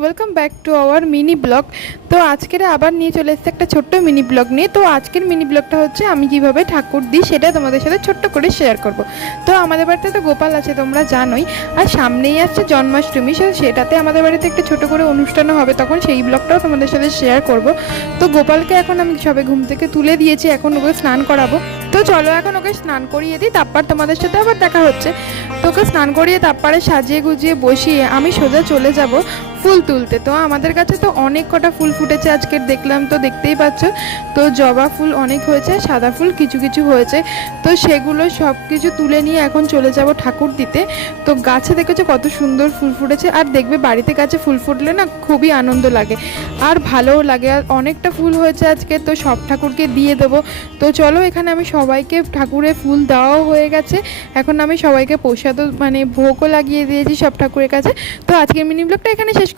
Welcome back to our mini blog. তো আজকের আবার নিয়ে চলে এসেছে একটা ছোট্ট মিনি ব্লগ নিয়ে। তো আজকের মিনি ব্লগটা হচ্ছে আমি কিভাবে ঠাকুর দিই সেটা তোমাদের সাথে ছোট্ট করে শেয়ার করব। তো আমাদের বাড়িতে তো গোপাল আছে তোমরা জানোই, আর সামনেই আসছে জন্মাষ্টমী, সেটাতে আমাদের বাড়িতে একটা ছোট করে অনুষ্ঠানও হবে, তখন সেই ব্লগটাও তোমাদের সাথে শেয়ার করব। তো গোপালকে এখন আমি সবে ঘুম থেকে তুলে দিয়েছি, এখন ওকে স্নান করাবো। তো চলো এখন ওকে স্নান করিয়ে দিই, তারপর তোমাদের সাথে আবার দেখা হচ্ছে। তোকে স্নান করিয়ে তারপরে সাজিয়ে গুজিয়ে বসিয়ে আমি সোজা চলে যাব ফুল তুলতে। তো আমাদের কাছে তো অনেক কটা ফুল ফুটেছে আজকের, দেখলাম তো দেখতেই পাচ্ছ। তো জবা ফুল অনেক হয়েছে, সাদা ফুল কিছু কিছু হয়েছে। তো সেগুলো সব কিছু তুলে নিয়ে এখন চলে যাব ঠাকুর দিতে। তো গাছে দেখেছো কত সুন্দর ফুল ফুটেছে, আর দেখবে বাড়িতে গাছে ফুল ফুটলে না খুবই আনন্দ লাগে আর ভালোও লাগে। আর অনেকটা ফুল হয়েছে আজকে, তো সব ঠাকুরকে দিয়ে দেবো। তো চলো এখানে আমি সবাইকে ঠাকুরে ফুল দেওয়াও হয়ে গেছে, এখন আমি সবাইকে প্রসাদও মানে ভোগও লাগিয়ে দিয়েছি সব ঠাকুরের কাছে। তো আজকের মিনি ব্লগটা এখানে শেষ